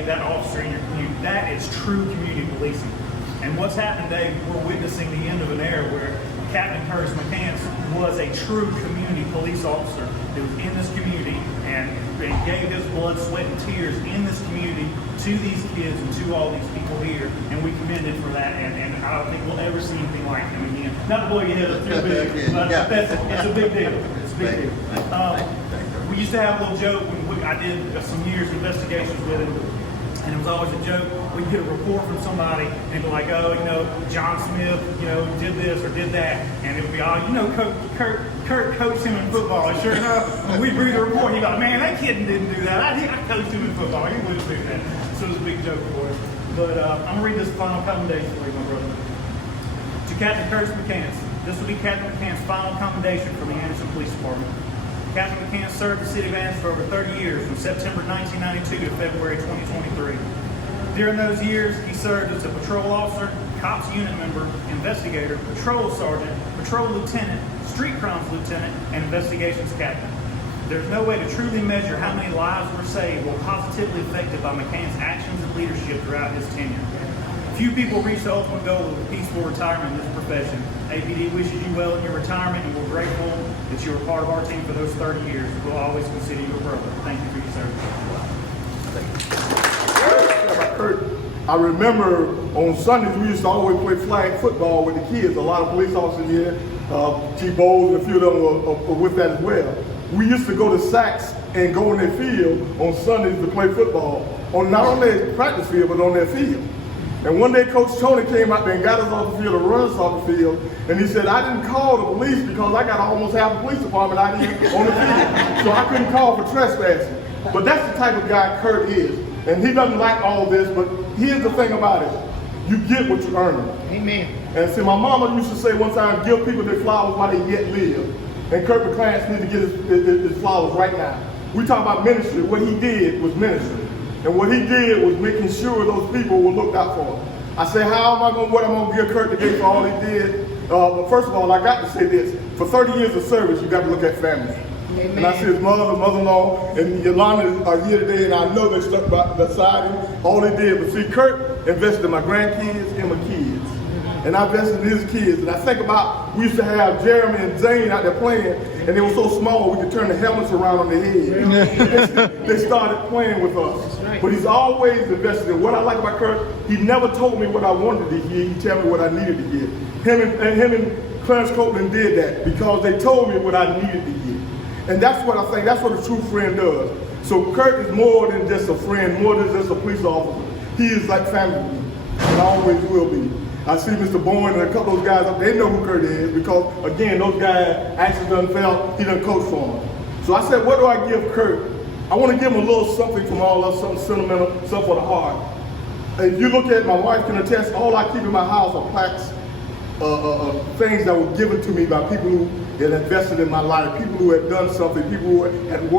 somebody, that officer in your community. That is true community policing. And what's happened today, we're witnessing the end of an era where Captain Curtis McCants was a true community police officer that was in this community and gave his blood, sweat, and tears in this community to these kids and to all these people here. And we commend him for that. And I don't think we'll ever see anything like him again. Not to blow your head up too big, but it's a big deal. It's a big deal. We used to have a little joke when I did some years investigations with him. And it was always a joke. We'd get a report from somebody and it'd be like, oh, John Smith, did this or did that. And it would be, Kurt coached him in football. And sure enough, when we'd read the report, he'd be like, man, that kid didn't do that. I coached him in football. He wouldn't do that. So it was a big joke for us. But I'm going to read this final commendation for you, my brother. To Captain Curtis McCants, this will be Captain McCants' final commendation from the Anniston Police Department. Captain McCants served the city of Anniston for over 30 years, from September 1992 to February 2023. During those years, he served as a patrol officer, cops unit member, investigator, patrol sergeant, patrol lieutenant, street crimes lieutenant, and investigations captain. There's no way to truly measure how many lives were saved or positively affected by McCants' actions and leadership throughout his tenure. Few people reach the ultimate goal of a peaceful retirement in this profession. APD wishes you well in your retirement, and we're grateful that you were part of our team for those 30 years. We'll always consider you a brother. Thank you for your service. I remember on Sundays we used to always play flag football with the kids. A lot of police officers here, T. Bowles and a few of them were with that as well. We used to go to Saks and go in their field on Sundays to play football, not on their practice field, but on their field. And one day Coach Tony came out there and got us off the field and run us off the field. And he said, I didn't call the police because I got almost half the police department out here on the field. So I couldn't call for trespassing. But that's the type of guy Kurt is. And he doesn't like all this, but here's the thing about it. You get what you earn. Amen. And see, my mama used to say one time, give people their flowers while they yet live. And Kurt McCants needs to get his flowers right now. We talk about ministry. What he did was ministry. And what he did was making sure those people were looked out for. I said, what am I going to give Kurt today for all he did? But first of all, I got to say this. For 30 years of service, you got to look at family. Amen. And I see his mother, mother-in-law, and Yolanda are here today, and I know they stuck beside him. All they did was see Kurt invested in my grandkids and my kids. And I invested in his kids. And I think about, we used to have Jeremy and Zane out there playing, and they were so small we could turn the helmets around on their head. They started playing with us. Right. But he's always invested in. What I like about Kurt, he never told me what I wanted to hear. He told me what I needed to hear. Him and Clarence Copeland did that because they told me what I needed to hear. And that's what I think, that's what a true friend does. So Kurt is more than just a friend, more than just a police officer. He is like family to me, and always will be. I see Mr. Bowen and a couple of those guys up there, they know who Kurt is because, again, those guys actually done felt he done coached for them. So I said, what do I give Kurt? I want to give him a little something from all of us, something sentimental, something for the heart. If you look at, my wife can attest, all I keep in my house are plaques, things that were given to me by people who had invested in my life, people who had done something, people who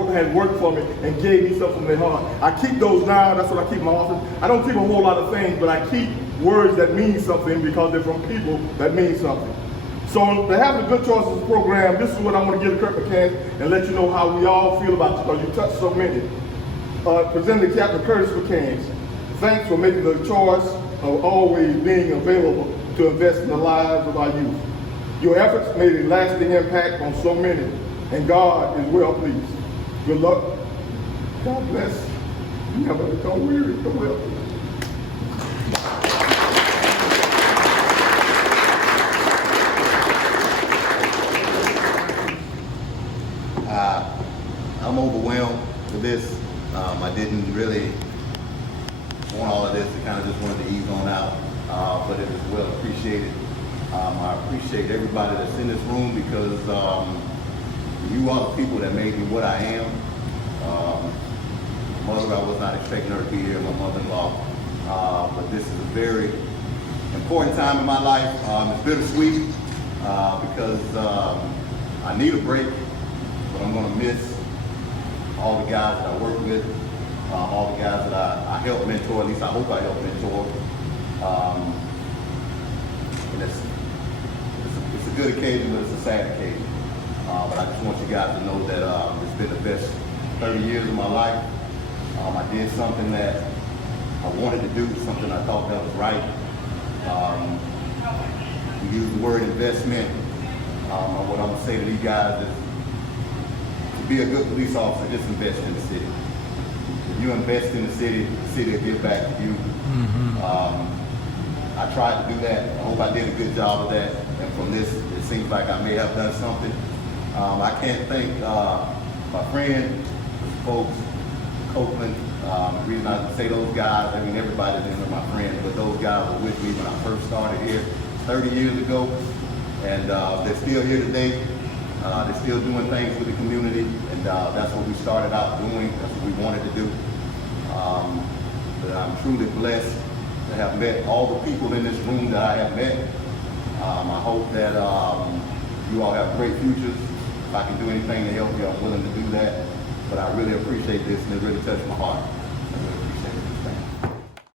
had worked for me and gave me something from their heart. I keep those now, that's what I keep in my office. I don't keep a whole lot of things, but I keep words that mean something because they're from people that mean something. So to have the Good Choices program, this is what I want to give to Kurt McCants and let you know how we all feel about you because you touched so many. Presented to Captain Curtis McCants, thanks for making the choice of always being available to invest in the lives of our youth. Your efforts made a lasting impact on so many, and God is well pleased. Good luck. God bless. Never become weary. Come well. I'm overwhelmed with this. I didn't really want all of this. I kind of just wanted to ease on out, but it is well appreciated. I appreciate everybody that's in this room because you are the people that made me what I am. Mother, I was not expecting her to be here, my mother-in-law, but this is a very important time in my life. It's bittersweet because I need a break, but I'm going to miss all the guys that I work with, all the guys that I help mentor, at least I hope I help mentor. And it's a good occasion, but it's a sad occasion. But I just want you guys to know that it's been the best 30 years of my life. I did something that I wanted to do, something I thought that was right. We use the word investment. What I'm gonna say to these guys is, to be a good police officer, just invest in the city. If you invest in the city will give back to you. I tried to do that. I hope I did a good job of that. And from this, it seems like I may have done something. I can't thank my friend, folks, Copeland. The reason I say those guys, I mean everybody in my friends, but those guys were with me when I first started here 30 years ago, and they're still here today. They're still doing things for the community, and that's what we started out doing. That's what we wanted to do. But I'm truly blessed to have met all the people in this room that I have met. I hope that you all have great futures. If I can do anything to help you, I'm willing to do that. But I really appreciate this, and it really touched my heart.